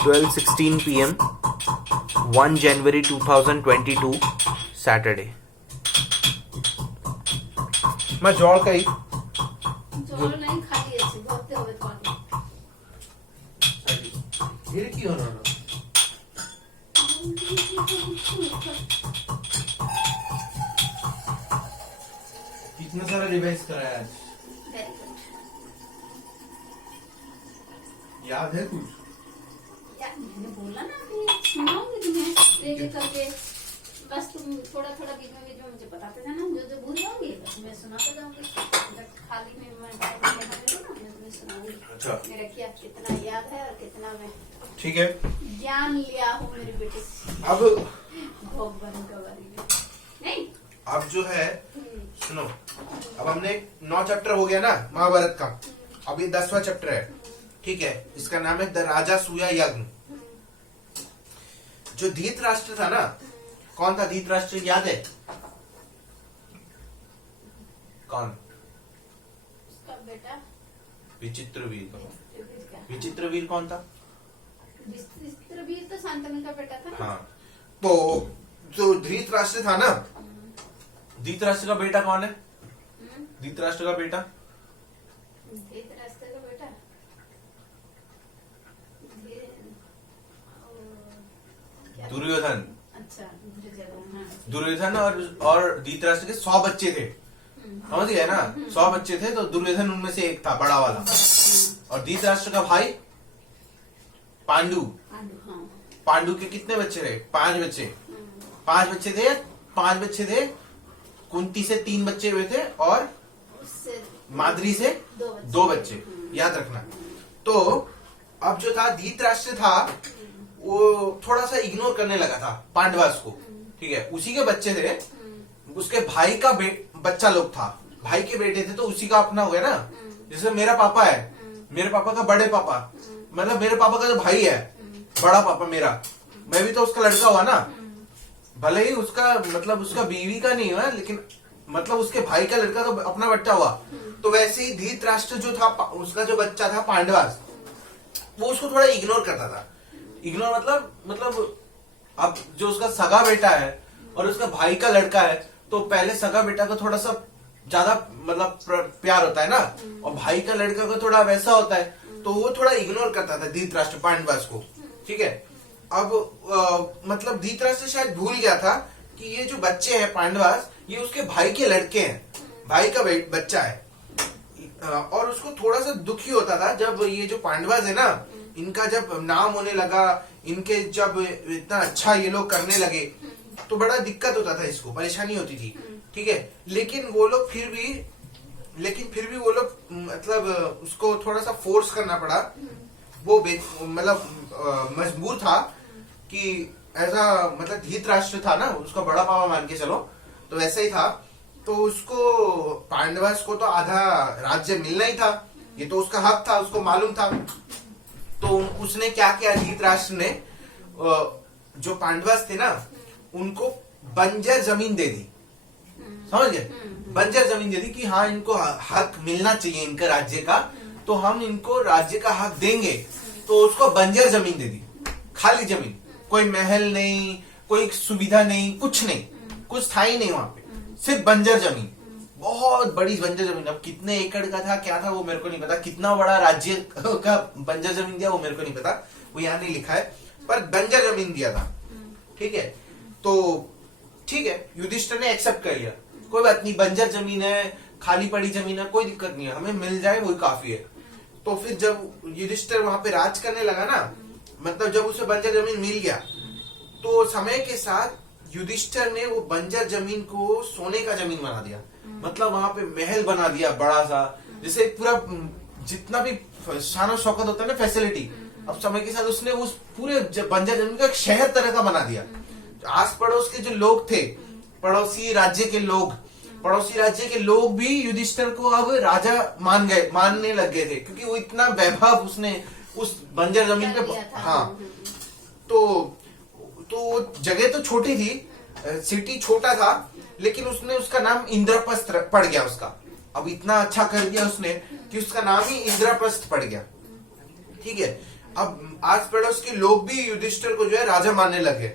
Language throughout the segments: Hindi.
12:16 p.m. 1 January 2022 Saturday. मैं জল খাই জল নাই খালি আছে ধরতে হবে তোমাকে এর কি হলো না कितना सारा रिवाइज कराया आज वेरी गुड याद है कुछ यार मैंने बोला ना कि सुनाऊंगी तुम्हें एक एक करके बस तुम थोड़ा थोड़ा बीच में मुझे बताते जाना जो जो भूल जाओगी बस मैं सुनाते जाऊंगी जब खाली में मैं टाइम में ना मैं तुम्हें सुनाऊंगी अच्छा मेरा क्या कितना याद है और कितना मैं ठीक है ज्ञान लिया हूँ मेरे बेटे से अब भोग बन का बारी में नहीं अब जो है सुनो अब हमने 9 चैप्टर हो गया ना महाभारत का अब ये 10वां चैप्टर है ठीक है इसका नाम है द राजा सूया यज्ञ जो धृतराष्ट्र था ना कौन था धृतराष्ट्र याद है कौन उसका बेटा विचित्रवीर का विचित्रवीर कौन था चित्रवीर तो शांतनु का बेटा था ना हाँ तो जो धृतराष्ट्र था ना धृतराष्ट्र का बेटा कौन है धृतराष्ट्र का बेटा धृतराष्ट्र का बेटा दुर्योधन अच्छा दुर्योधन हाँ दुर्योधन और धृतराष्ट्र के 100 बच्चे थे समझ गए ना 100 बच्चे थे तो दुर्योधन उनमें से एक था बड़ा वाला और धृतराष्ट्र का भाई पांडु हाँ पांडु के कितने बच्चे थे 5 बच्चे 5 बच्चे थे कुंती से 3 बच्चे हुए थे और उससे माद्री से 2 बच्चे याद रखना तो अब जो था धृतराष्ट्र था वो थोड़ा सा इग्नोर करने लगा था पांडवास को ठीक है उसी के बच्चे थे उसके भाई का बच्चा लोग था भाई के बेटे थे तो उसी का अपना हो गया ना जैसे मेरा पापा है मेरे पापा का बड़े पापा मतलब मेरे पापा का जो भाई है बड़ा पापा मेरा मैं भी तो उसका लड़का हुआ ना भले ही उसका मतलब उसका बीवी का नहीं हुआ लेकिन मतलब उसके भाई का लड़का तो अपना बच्चा हुआ तो वैसे ही धृतराष्ट्र जो था उसका जो बच्चा था पांडवास वो उसको थोड़ा इग्नोर करता था इग्नोर मतलब अब जो उसका सगा बेटा है और उसका भाई का लड़का है तो पहले सगा बेटा को थोड़ा सा ज्यादा मतलब प्यार होता है ना और भाई का लड़का को थोड़ा वैसा होता है तो वो थोड़ा इग्नोर करता था धृतराष्ट्र पांडवास को ठीक है अब मतलब धृतराष्ट्र शायद भूल गया था कि ये जो बच्चे हैं पांडवास ये उसके भाई के लड़के हैं भाई का बच्चा है और उसको थोड़ा सा दुखी होता था जब ये जो पांडवास है ना इनका जब नाम होने लगा इनके जब इतना अच्छा ये लोग करने लगे तो बड़ा दिक्कत होता था इसको परेशानी होती थी ठीक है लेकिन फिर भी वो लोग मतलब उसको थोड़ा सा फोर्स करना पड़ा वो मतलब मजबूर था कि ऐसा मतलब धृतराष्ट्र था ना उसका बड़ा पापा मान के चलो तो वैसा ही था तो उसको पांडवास को तो आधा राज्य मिलना ही था ये तो उसका हक था उसको मालूम था तो उसने क्या किया धृतराष्ट्र ने जो पांडवास थे ना उनको बंजर जमीन दे दी समझ गए बंजर जमीन दे दी कि हाँ इनको हक मिलना चाहिए इनका राज्य का तो हम इनको राज्य का हक देंगे तो उसको बंजर जमीन दे दी खाली जमीन कोई महल नहीं कोई सुविधा नहीं कुछ था ही नहीं वहां पे सिर्फ बंजर जमीन बहुत बड़ी बंजर जमीन अब कितने एकड़ का था क्या था वो मेरे को नहीं पता कितना बड़ा राज्य का बंजर जमीन दिया वो मेरे को नहीं पता वो यहाँ नहीं लिखा है पर बंजर जमीन दिया था ठीक है तो ठीक है युधिष्ठिर ने एक्सेप्ट कर लिया कोई बात नहीं बंजर जमीन है खाली पड़ी जमीन है कोई दिक्कत नहीं है हमें मिल जाए वही काफी है तो फिर जब युधिष्ठिर वहां पे राज करने लगा ना मतलब जब उसे बंजर जमीन मिल गया तो समय के साथ युधिष्ठिर ने वो बंजर जमीन को सोने का जमीन बना दिया मतलब वहां पे महल बना दिया बड़ा सा जैसे पूरा जितना भी शान और शौकत होता है ना फैसिलिटी अब समय के साथ उसने उस पूरे बंजर जमीन का एक शहर तरह का बना दिया आस पड़ोस के जो लोग थे पड़ोसी राज्य के लोग भी युधिष्ठिर को अब राजा मानने लग गए थे क्योंकि वो इतना वैभव उसने उस बंजर जमीन पे हाँ तो जगह तो छोटी थी सिटी छोटा था लेकिन उसने उसका नाम इंद्रप्रस्थ पड़ गया उसका अब इतना अच्छा कर दिया उसने कि उसका नाम ही इंद्रप्रस्थ पड़ गया ठीक है अब आस पड़ोस के लोग भी युधिष्ठिर को जो है राजा मानने लगे,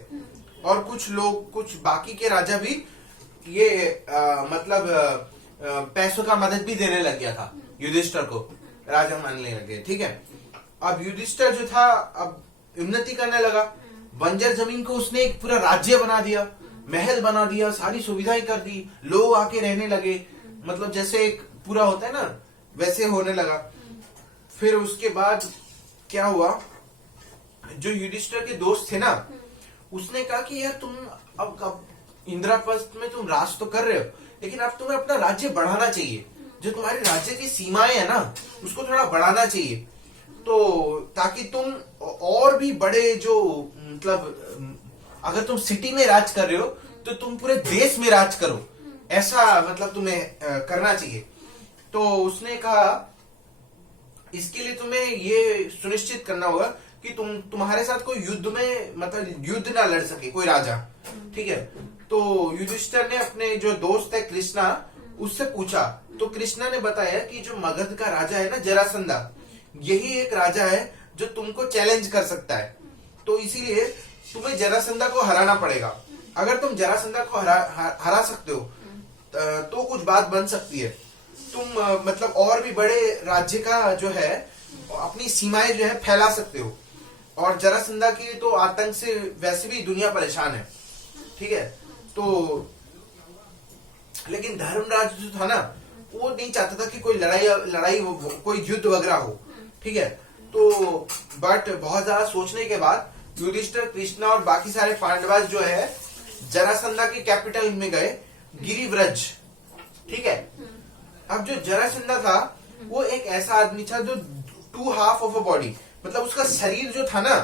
और कुछ लोग, कुछ बाकी के राजा भी ये मतलब पैसों का मदद भी देने लग गया था युधिष्ठिर को, राजा मानने लगे। ठीक है, अब युधिष्ठिर जो था अब उन्नति करने लगा, बंजर जमीन को उसने एक पूरा राज्य बना दिया, महल बना दिया, सारी सुविधाएं कर दी, लोग आके रहने लगे, मतलब जैसे एक पूरा होता है ना वैसे होने लगा। फिर उसके बाद क्या हुआ, जो युधिष्ठिर के दोस्त थे ना, उसने कहा कि यार तुम अब इंद्रप्रस्थ में तुम राज तो कर रहे हो, लेकिन अब तुम्हें अपना राज्य बढ़ाना चाहिए, जो तुम्हारे राज्य की सीमाएं है ना उसको थोड़ा बढ़ाना चाहिए, तो ताकि तुम और भी बड़े जो मतलब अगर तुम सिटी में राज कर रहे हो तो तुम पूरे देश में राज करो, ऐसा मतलब तुम्हें करना चाहिए। तो उसने कहा इसके लिए तुम्हें ये सुनिश्चित करना होगा कि तुम्हारे साथ कोई युद्ध में मतलब युद्ध ना लड़ सके कोई राजा। ठीक है, तो युधिष्ठिर ने अपने जो दोस्त है कृष्णा उससे पूछा, तो कृष्णा ने बताया कि जो मगध का राजा है ना जरासंधा, यही एक राजा है जो तुमको चैलेंज कर सकता है, तो इसीलिए तुम्हें जरासंधा को हराना पड़ेगा। अगर तुम जरासंधा को हरा सकते हो तो कुछ बात बन सकती है, तुम मतलब और भी बड़े राज्य का जो है अपनी सीमाएं जो है फैला सकते हो, और जरासंधा की तो आतंक से वैसे भी दुनिया परेशान है। ठीक है, तो लेकिन धर्मराज जो था ना वो नहीं चाहता था कि कोई लड़ाई कोई युद्ध वगैरह हो। ठीक है, तो बट बहुत ज्यादा सोचने के बाद युधिष्ठिर, कृष्णा और बाकी सारे पांडवाज जो है जरासंधा की कैपिटल में गए, गिरिव्रज। ठीक है, अब जो जरासंधा था वो एक ऐसा आदमी था जो 2 हाफ ऑफ अ बॉडी, मतलब उसका शरीर जो था ना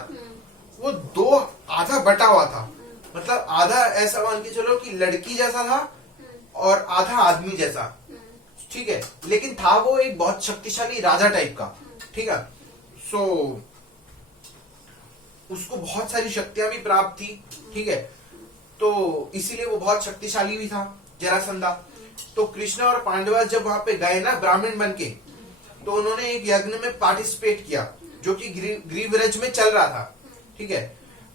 वो 2 आधा बटा हुआ था, मतलब आधा ऐसा मान के चलो कि लड़की जैसा था और आधा आदमी जैसा। ठीक है, लेकिन था वो एक बहुत शक्तिशाली राजा टाइप का। ठीक है, सो उसको बहुत सारी शक्तियां भी प्राप्त थी। ठीक है, तो इसीलिए वो बहुत शक्तिशाली भी था जरासंधा। तो कृष्ण और पांडवा जब वहां पे गए ना ब्राह्मण बन के, तो उन्होंने एक यज्ञ में पार्टिसिपेट किया जो कि गिरिव्रज में चल रहा था। ठीक है,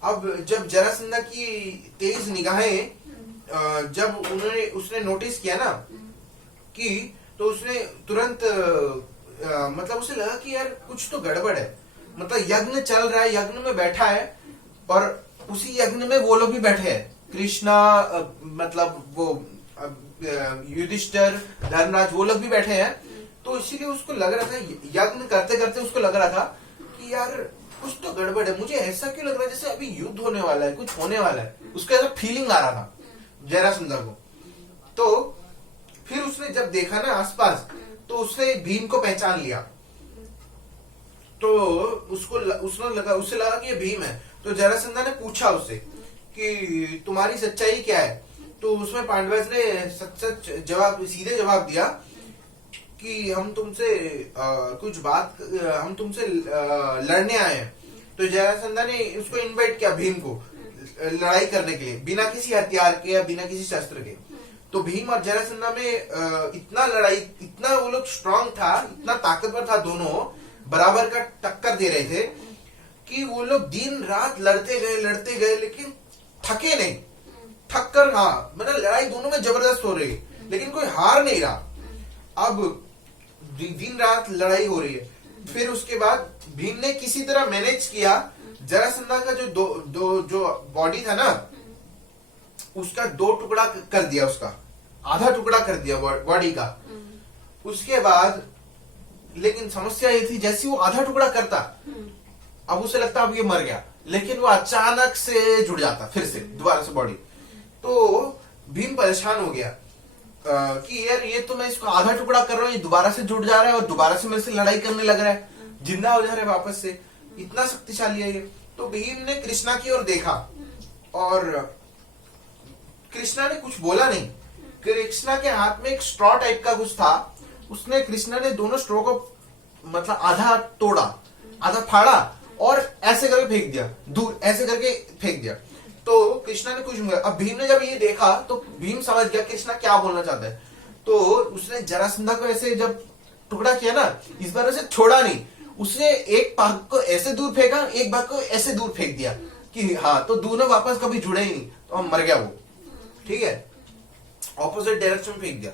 अब जब जरासंधा की तेज निगाहें जब उसने नोटिस किया ना कि, तो उसने तुरंत मतलब उसे लगा कि यार कुछ तो गड़बड़ है, मतलब यज्ञ चल रहा है, यज्ञ में बैठा है और उसी यज्ञ में वो लोग भी बैठे हैं, कृष्णा मतलब वो युधिष्ठिर, धर्मराज, वो लोग भी बैठे हैं। तो इसीलिए उसको लग रहा था, यज्ञ करते करते उसको लग रहा था कि यार कुछ तो गड़बड़ है, मुझे ऐसा क्यों लग रहा है जैसे अभी युद्ध होने वाला है, कुछ होने वाला है, उसका ऐसा फीलिंग आ रहा था जरासंधा को। तो फिर उसने जब देखा ना आसपास, तो उसने भीम को पहचान लिया, तो उसे लगा कि ये भीम है। तो जरासंधा ने पूछा उससे कि तुम्हारी सच्चाई क्या है, तो उसमें पांडवज ने सच जवाब, सीधे जवाब दिया कि हम तुमसे हम तुमसे लड़ने आए हैं। तो जरासंधा ने उसको इनवाइट किया भीम को लड़ाई करने के लिए, बिना किसी हथियार के या बिना किसी शस्त्र के। तो भीम और जरासंधा में इतना वो लोग स्ट्रांग था, इतना ताकतवर था, दोनों बराबर का टक्कर दे रहे थे कि वो लोग दिन रात लड़ते गए लेकिन थके नहीं, थक कर, हाँ मतलब लड़ाई दोनों में जबरदस्त हो रही है लेकिन कोई हार नहीं रहा। अब दिन रात लड़ाई हो रही है। फिर उसके बाद भीम ने किसी तरह मैनेज किया, जरासंधा का जो बॉडी था ना उसका 2 टुकड़ा कर दिया, उसका आधा टुकड़ा कर दिया बॉडी का। उसके बाद लेकिन समस्या ये थी, जैसे वो आधा टुकड़ा करता अब उसे लगता अब ये मर गया, लेकिन वो अचानक से जुड़ जाता फिर से दोबारा से बॉडी। तो भीम परेशान हो गया कि यार ये तो मैं इसको आधा टुकड़ा कर रहा हूँ, ये दोबारा से जुड़ जा रहा है और दोबारा से मेरे से लड़ाई करने लग रहा है, जिंदा हो जा रहा है वापस से, इतना शक्तिशाली है ये। तो भीम ने कृष्णा की ओर देखा और कृष्णा ने कुछ बोला नहीं। कृष्णा के हाथ में एक स्ट्रॉ टाइप का कुछ था, उसने कृष्णा ने दोनों स्ट्रॉ को मतलब आधा तोड़ा, आधा फाड़ा और ऐसे करके फेंक दिया दूर, ऐसे करके फेंक दिया। तो कृष्णा ने कुछ, अब भीम ने जब ये देखा तो भीम समझ गया कृष्णा क्या बोलना चाहता है। तो उसने जरासंधा को ऐसे जब टुकड़ा किया ना, इस बार उसे छोड़ा नहीं, उसने एक भाग को ऐसे दूर फेंका, एक भाग को ऐसे दूर फेंक दिया कि हाँ, तो दोनों वापस कभी जुड़े ही नहीं, तो मर गया वो। ठीक है, ऑपोजिट डायरेक्शन में फेंक दिया।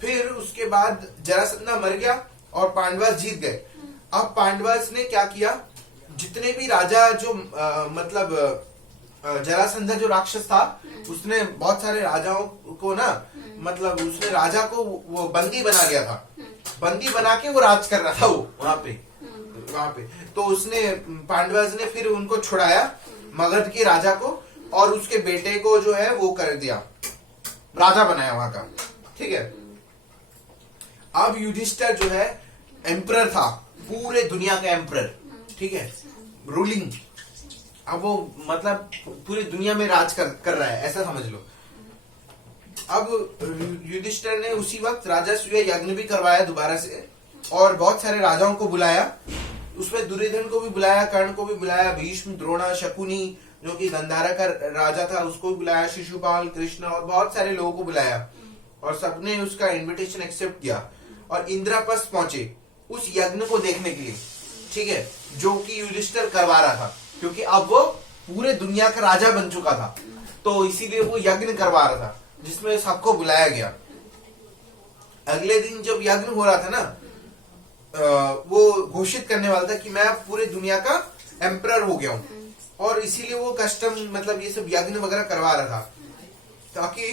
फिर उसके बाद जरासंधा मर गया और पांडवास जीत गए। अब पांडवास ने क्या किया, जितने भी राजा जो जरासंधा जो राक्षस था, उसने बहुत सारे राजाओं को ना, मतलब उसने राजा को वो बंदी बना गया था, बंदी बना के वो राज कर रहा था वो वहां पे। तो उसने पांडवास ने फिर उनको छुड़ाया, मगध के राजा को, और उसके बेटे को जो है वो कर दिया, राजा बनाया वहां का। ठीक है, अब युधिष्ठिर जो है एम्परर था, पूरे दुनिया का एम्परर। ठीक है, रूलिंग, अब वो मतलब पूरी दुनिया में राज कर रहा है, ऐसा समझ लो। अब युधिष्ठिर ने उसी वक्त राजस्व यज्ञ भी करवाया दोबारा से, और बहुत सारे राजाओं को बुलाया। उसमें दुर्योधन को भी बुलाया, कर्ण को भी बुलाया, भीष्म, द्रोणा, शकुनी जो कि गंधारा का राजा था उसको भी बुलाया, शिशुपाल, कृष्ण और बहुत सारे लोगों को बुलाया, और सबने उसका इनविटेशन एक्सेप्ट किया और इंद्रप्रस्थ पहुंचे उस यज्ञ को देखने के लिए। ठीक है, जो कि युधिष्ठिर करवा रहा था, क्योंकि अब वो पूरे दुनिया का राजा बन चुका था, तो इसीलिए वो यज्ञ करवा रहा था, जिसमें सबको बुलाया गया। अगले दिन जब यज्ञ हो रहा था ना, वो घोषित करने वाला था कि मैं अब पूरे दुनिया का एम्परर हो गया हूं, और इसीलिए वो कस्टम मतलब ये सब यज्ञ वगैरह करवा रहा था ताकि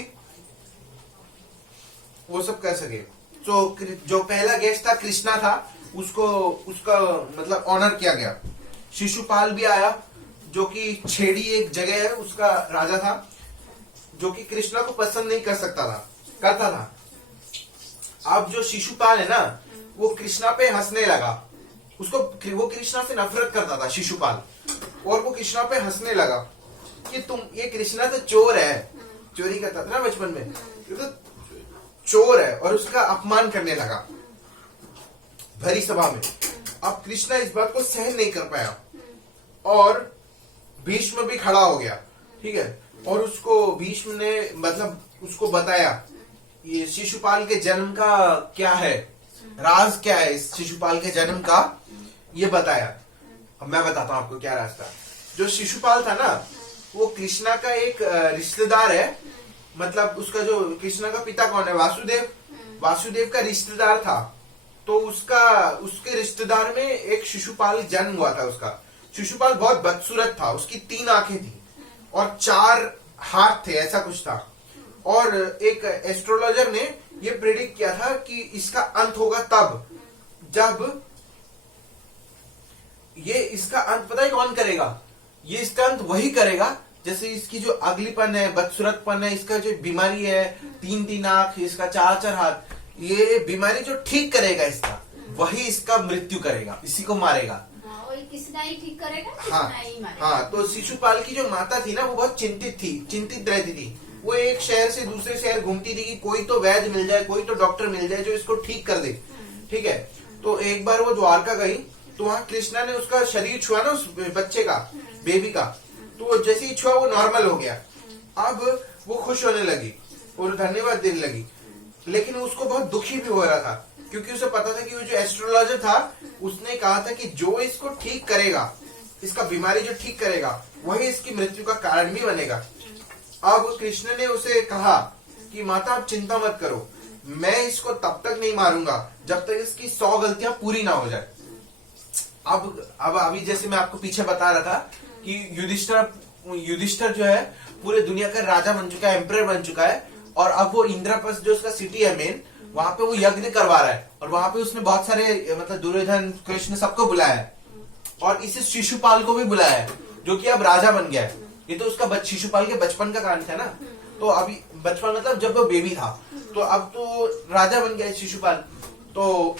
वो सब कर सके। तो जो पहला गेस्ट था कृष्णा था, उसका मतलब ऑनर किया गया। शिशुपाल भी आया, जो कि छेड़ी एक जगह है उसका राजा था, जो कि कृष्णा को पसंद नहीं करता था। अब जो शिशुपाल है ना, वो कृष्णा पे हंसने लगा, वो कृष्णा से नफरत करता था शिशुपाल, और वो कृष्णा पे हंसने लगा कि ये कृष्णा तो चोर है, चोरी करता था ना बचपन में, ये तो चोर है, और उसका अपमान करने लगा भरी सभा में। अब कृष्णा इस बात को सहन नहीं कर पाया, और भीष्म भी खड़ा हो गया। ठीक है, और उसको भीष्म ने मतलब उसको बताया ये शिशुपाल के जन्म का क्या है, राज क्या है इस शिशुपाल के जन्म का, ये बताया। अब मैं बताता हूं आपको क्या राज था। जो शिशुपाल था ना, वो कृष्णा का एक रिश्तेदार है, मतलब उसका जो कृष्णा का पिता कौन है, वासुदेव का रिश्तेदार था। तो उसके रिश्तेदार में एक शिशुपाल जन्म हुआ था। उसका शिशुपाल बहुत बदसूरत था, उसकी 3 आंखें थी और 4 हाथ थे, ऐसा कुछ था। और एक एस्ट्रोलॉजर ने ये प्रेडिक्ट किया था कि इसका अंत होगा तब जब इसका अंत पता है कौन करेगा, ये इसका अंत वही करेगा जैसे इसकी जो अगलीपन है, बदसूरतपन है, इसका जो बीमारी है, 3 आंख, इसका 4 हाथ, ये बीमारी जो ठीक करेगा इसका, वही इसका मृत्यु करेगा, इसी को मारेगा। किसना ही ठीक करेगा, हाँ, ही मारेगा। हाँ, तो शिशुपाल की जो माता थी ना, वो बहुत चिंतित रहती थी। वो एक शहर से दूसरे शहर घूमती थी कि कोई तो वैद्य मिल जाए, कोई तो डॉक्टर मिल जाए जो इसको ठीक कर दे। ठीक है, तो एक बार वो द्वारका गई, तो वहां कृष्णा ने उसका शरीर छुआ ना, उस बच्चे का, बेबी का, तो जैसे ही छुआ वो नॉर्मल हो गया। अब वो खुश होने लगी और धन्यवाद देने लगी, लेकिन उसको बहुत दुखी भी हो रहा था, क्योंकि उसे पता था कि वो जो एस्ट्रोलॉजर था उसने कहा था कि जो इसको ठीक करेगा, इसका बीमारी जो ठीक करेगा, वही इसकी मृत्यु का कारण भी बनेगा। अब कृष्ण ने उसे कहा कि माता आप चिंता मत करो, मैं इसको तब तक नहीं मारूंगा जब तक इसकी 100 गलतियां पूरी ना हो जाए। अब अभी जैसे मैं आपको पीछे बता रहा था कि युधिष्ठिर जो है पूरे दुनिया का राजा बन चुका है, एम्परर बन चुका है, और अब वो इंद्रप्रस्थ जो उसका सिटी है मेन, वहां पे वो यज्ञ करवा रहा है, और वहां पे उसने बहुत सारे मतलब दुर्योधन, कृष्ण सबको बुलाया है, और इसे शिशुपाल को भी बुलाया है, जो कि अब राजा बन गया है। ये तो उसका शिशुपाल के बचपन का कहानी था ना, तो अभी बचपन मतलब जब वो बेबी था, तो अब तो राजा बन गया है शिशुपाल। तो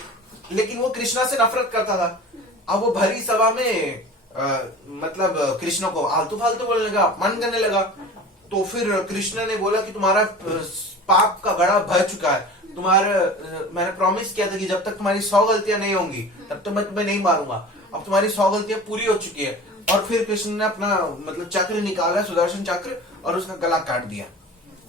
लेकिन वो कृष्णा से नफरत करता था। अब वो भरी सभा में मतलब कृष्ण को आलतू फालतू बोलने लगा, अपमान करने लगा। तो फिर कृष्ण ने बोला कि तुम्हारा पाप का घड़ा भर चुका है, मैंने प्रॉमिस किया था कि जब तक तुम्हारी 100 गलतियां नहीं होंगी तब तो मैं तुम्हें नहीं मारूंगा, अब तुम्हारी 100 गलतियां पूरी हो चुकी है। और फिर कृष्ण ने अपना मतलब चक्र निकाला, सुदर्शन चक्र, और उसका गला काट दिया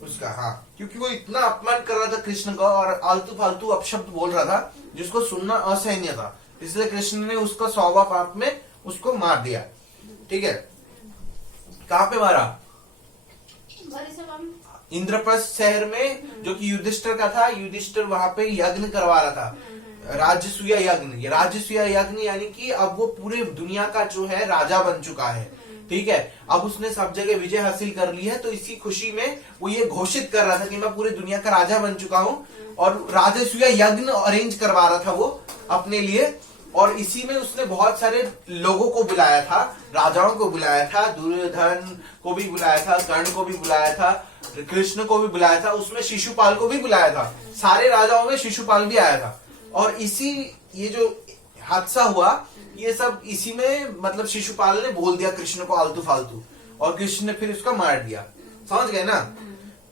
उसका। हाँ, क्योंकि वो इतना अपमान कर रहा था कृष्ण का, और आलतू फालतू अपशब्द बोल रहा था जिसको सुनना असहनीय था। इसलिए कृष्ण ने उसको 100वां पाप में उसको मार दिया। ठीक है, कहाँ पे मारा? बड़ी सभा में। इंद्रप्रस्थ शहर में, जो कि युधिष्ठिर का था। युधिष्ठिर वहां पे यज्ञ करवा रहा था, राजसूय यज्ञ। राजसूय यज्ञ यानी कि अब वो पूरे दुनिया का जो है राजा बन चुका है। ठीक है, अब उसने सब जगह विजय हासिल कर ली है, तो इसी खुशी में वो ये घोषित कर रहा था कि मैं पूरे दुनिया का राजा बन चुका हूँ। और राजसूय यज्ञ अरेंज करवा रहा था वो अपने लिए। और इसी में उसने बहुत सारे लोगों को बुलाया था, राजाओं को बुलाया था, दुर्योधन को भी बुलाया था, कर्ण को भी बुलाया था, कृष्ण को भी बुलाया था, उसमें शिशुपाल को भी बुलाया था। सारे राजाओं में शिशुपाल भी आया था। और इसी ये जो हादसा हुआ, ये सब इसी में मतलब शिशुपाल ने बोल दिया कृष्ण को आलतू फालतू, और कृष्ण ने फिर उसको मार दिया। समझ गए ना?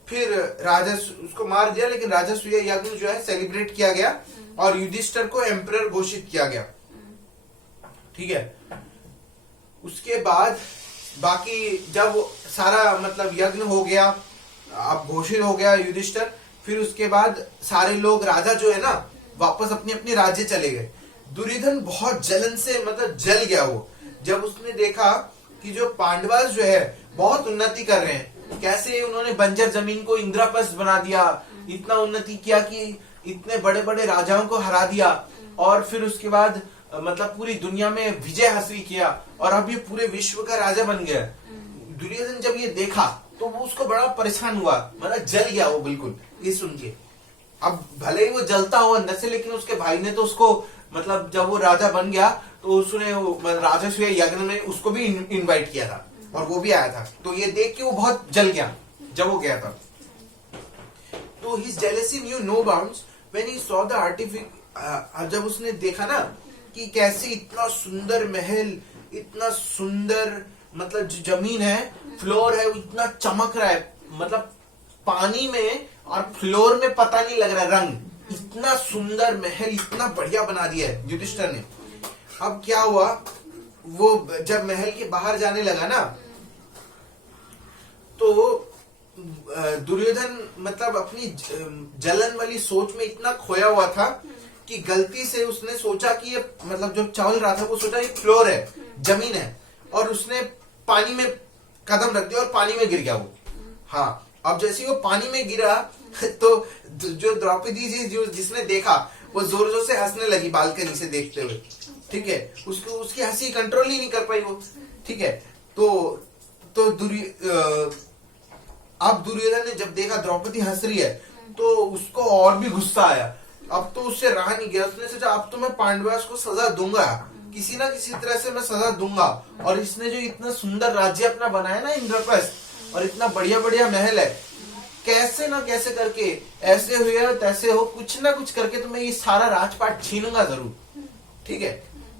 फिर राजा उसको मार दिया, लेकिन राजसूय यज्ञ जो है सेलिब्रेट किया गया और युधिष्ठिर को एम्परर घोषित किया गया। ठीक है, उसके बाद बाकी जब सारा मतलब यज्ञ हो गया, अब घोषित हो गया युधिष्ठिर, फिर उसके बाद सारे लोग राजा जो है ना वापस अपने अपने राज्य चले गए। दुर्योधन बहुत जलन से मतलब जल गया वो, जब उसने देखा कि जो पांडवास जो है बहुत उन्नति कर रहे हैं, कैसे उन्होंने बंजर जमीन को इंद्रप्रस्थ बना दिया, इतना उन्नति किया कि इतने बड़े बड़े राजाओं को हरा दिया, और फिर उसके बाद मतलब पूरी दुनिया में विजय हासिल किया, और अब ये पूरे विश्व का राजा बन गया। दुर्योधन जब ये देखा तो वो उसको बड़ा परेशान हुआ, मतलब जल गया वो बिल्कुल ये सुन के। अब भले ही वो जलता हो अंदर से, लेकिन उसके भाई ने तो उसको मतलब जब वो राजा बन गया तो उसने राजसूय यज्ञ में उसको भी इनवाइट किया था, और वो भी आया था। तो ये देख के वो बहुत जल गया जब वो गया था। तो his jealousy knew no bounds when he saw the artifice। जब उसने देखा ना कि कैसे इतना सुंदर महल, इतना सुंदर मतलब जो जमीन है, फ्लोर है, वो इतना चमक रहा है, मतलब पानी में और फ्लोर में पता नहीं लग रहा है रंग, इतना सुंदर महल इतना बढ़िया बना दिया है युधिष्ठिर ने। अब क्या हुआ, वो जब महल के बाहर जाने लगा ना, तो दुर्योधन मतलब अपनी जलन वाली सोच में इतना खोया हुआ था कि गलती से उसने सोचा कि ये मतलब जो चल रहा था वो सोचा ये फ्लोर है, जमीन है, और उसने पानी में कदम रख दिया और पानी में गिर गया वो। हाँ, अब जैसे वो पानी में गिरा तो जो द्रौपदी जी जो जिसने देखा वो जोर जोर से हंसने लगी बालकनी से देखते हुए। ठीक है, उसको उसकी हंसी कंट्रोल ही नहीं कर पाई वो। ठीक है, तो अब दुर्योधन ने जब देखा द्रौपदी हंस रही है तो उसको और भी गुस्सा आया। अब तो उससे रहा नहीं गया, उसने सोचा अब तो मैं पांडवास को सजा दूंगा, किसी ना किसी तरह से मैं सजा दूंगा। और इसने जो इतना सुंदर राज्य अपना बनाया ना इंद्रप्रस्थ, और इतना बढ़िया बढ़िया महल है, कैसे ना कैसे करके, ऐसे हुए तैसे हो, कुछ ना कुछ करके तो मैं ये सारा राजपाट छीनूंगा जरूर। ठीक है,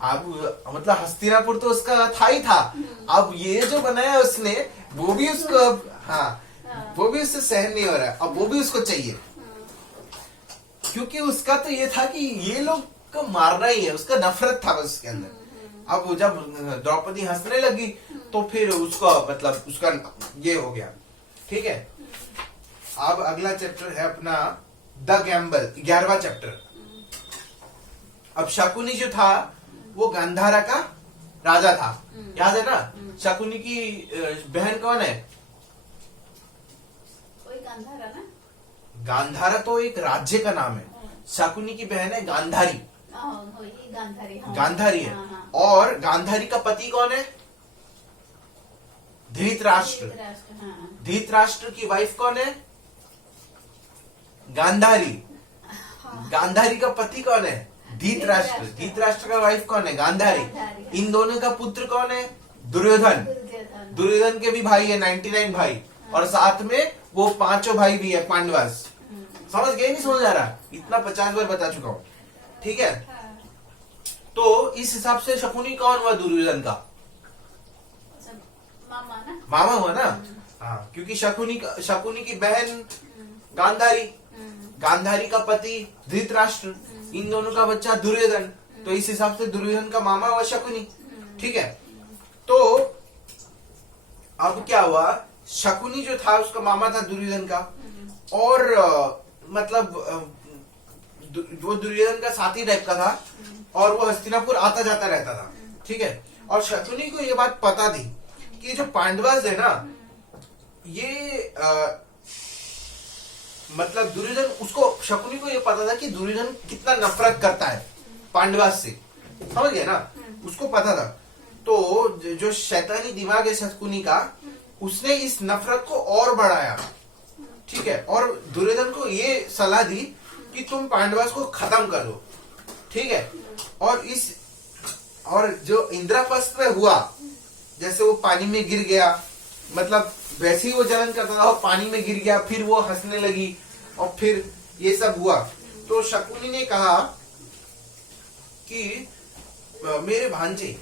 अब मतलब हस्तिनापुर तो उसका था ही था, अब ये जो बनाया उसने वो भी उसको, हाँ वो भी उससे सहन नहीं हो रहा है, अब वो भी उसको चाहिए। क्योंकि उसका तो ये था कि ये लोग को मारना ही है, उसका नफरत था बस उसके अंदर। अब जब द्रौपदी हंसने लगी तो फिर उसको मतलब उसका ये हो गया। ठीक है, अब अगला चैप्टर है अपना द गैम्बल, 11वां चैप्टर। अब शकुनी जो था वो गांधारा का राजा था, याद है ना? शकुनी की बहन कौन है? कोई गांधारा ना? गांधारा तो एक राज्य का नाम है, शकुनी की बहन है गांधारी। गांधारी, हाँ। गांधारी है। हाँ, हाँ। और गांधारी का पति कौन है? धृतराष्ट्र। हाँ। धृतराष्ट्र की वाइफ कौन है? गांधारी। हाँ। गांधारी का पति कौन है? धृतराष्ट्र। धृतराष्ट्र का वाइफ कौन है? गांधारी। इन दोनों का पुत्र कौन है? दुर्योधन। दुर्योधन के भी भाई है 99 भाई, और साथ में वो 5 भाई भी है पांडवास। समझ गए? नहीं समझ आ रहा? इतना 50 बार बता चुका हूँ। ठीक है, तो इस हिसाब से शकुनी कौन हुआ दुर्योधन का? मामा ना? मामा हुआ ना? हाँ, क्योंकि शकुनी की बहन गांधारी, गांधारी का पति धृतराष्ट्र, इन दोनों का बच्चा दुर्योधन, तो इस हिसाब से दुर्योधन का मामा हुआ शकुनी। ठीक है, तो अब क्या हुआ, शकुनी जो था उसका मामा था दुर्योधन का, और मतलब वो दुर्योधन का साथी टाइप का था, और वो हस्तिनापुर आता जाता रहता था, ठीक है। और शकुनी को ये बात पता थी कि जो पांडवास है ना, ये मतलब दुर्योधन, उसको शकुनी को ये पता था कि दुर्योधन कितना नफरत करता है पांडवास से, समझ गया ना, उसको पता था। तो जो शैतानी दिमाग है शकुनी का, उसने इस नफरत को और बढ़ाया, ठीक है। और दुर्योधन को ये सलाह दी कि तुम पांडवास को खत्म कर दो, ठीक है। और जो इंद्रप्रस्थ में हुआ, जैसे वो पानी में गिर गया, मतलब वैसे ही वो जलन करता था, वो पानी में गिर गया, फिर वो हंसने लगी और फिर ये सब हुआ। तो शकुनी ने कहा कि मेरे भांजे,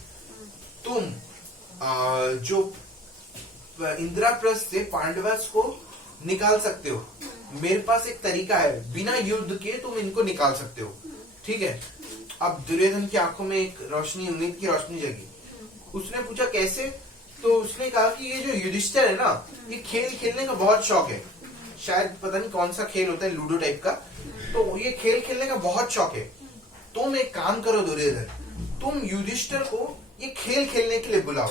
तुम जो इंद्रप्रस्थ से पांडवास को निकाल सकते हो, मेरे पास एक तरीका है, बिना युद्ध के तुम इनको निकाल सकते हो, ठीक है। अब दुर्योधन की आंखों में एक रोशनी, उम्मीद की रोशनी जगी। उसने पूछा कैसे? तो उसने कहा कि ये जो युधिष्ठिर है ना, ये खेल खेलने का बहुत शौक है, शायद पता नहीं कौन सा खेल होता है, लूडो टाइप का, तो ये खेल खेलने का बहुत शौक है। तुम एक काम करो दुर्योधन, तुम युधिष्ठिर को ये खेल खेलने के लिए बुलाओ,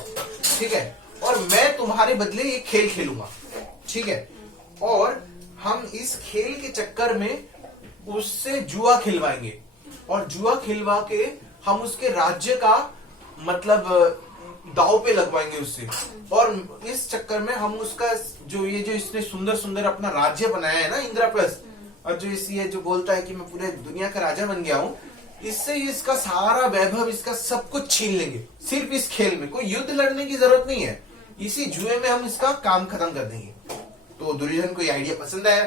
ठीक है, और मैं तुम्हारे बदले ये खेल खेलूंगा, ठीक है। और हम इस खेल के चक्कर में उससे जुआ खिलवाएंगे, और जुआ खिलवा के हम उसके राज्य का मतलब दाव पे लगवाएंगे उससे, और इस चक्कर में हम उसका जो इसने सुंदर सुंदर अपना राज्य बनाया है ना इंद्रप्रस्थ, और जो ये जो बोलता है कि मैं पूरे दुनिया का राजा बन गया हूँ, इससे इसका सारा वैभव, इसका सब कुछ छीन लेंगे, सिर्फ इस खेल में। कोई युद्ध लड़ने की जरूरत नहीं है, इसी जुए में हम इसका काम खत्म कर देंगे। तो दुर्योधन को ये आइडिया पसंद आया।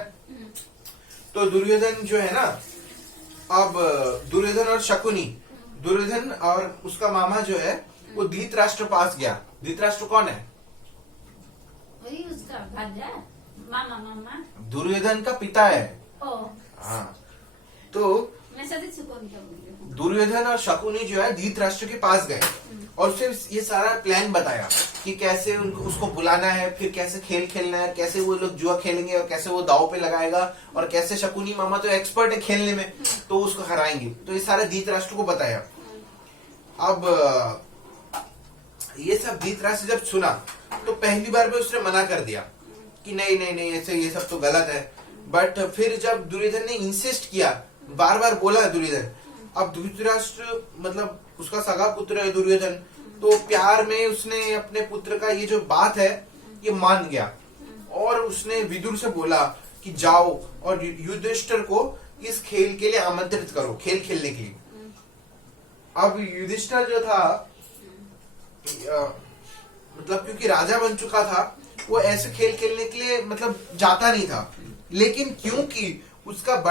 तो दुर्योधन जो है ना, अब दुर्योधन और शकुनी, दुर्योधन और उसका मामा जो है वो धृतराष्ट्र पास गया। धृतराष्ट्र कौन है? वही उसका भांजा, मामा। दुर्योधन का पिता है। हाँ, तो मैं सदी सुकून क्या बोल रही हूँ। दुर्योधन और शकुनी जो है धृतराष्ट्र के पास गए और उसे ये सारा प्लान बताया कि कैसे उसको बुलाना है, फिर कैसे खेल खेलना है, कैसे वो लोग जुआ खेलेंगे और कैसे वो दाव पे लगाएगा, और कैसे शकुनी मामा तो एक्सपर्ट है खेलने में, तो उसको हराएंगे। तो ये सारा धृतराष्ट्र को बताया। अब ये सब धृतराष्ट्र जब सुना तो पहली बार में उसने मना कर दिया कि नहीं नहीं नहीं, ऐसे ये सब तो गलत है। बट फिर जब दुर्योधन ने इंसिस्ट किया, बार बार बोला दुर्योधन, अब धृतराष्ट्र मतलब उसका सगा पुत्र है दुर्योधन, तो प्यार में उसने अपने पुत्र का ये जो बात है ये मान गया, और उसने विदुर से बोला कि जाओ और युधिष्ठिर को इस खेल के लिए आमंत्रित करो, खेल खेलने के लिए। अब युधिष्ठिर जो था मतलब क्योंकि राजा बन चुका था, वो ऐसे खेल खेलने के लिए मतलब जाता नहीं था, लेकिन क्योंकि उसका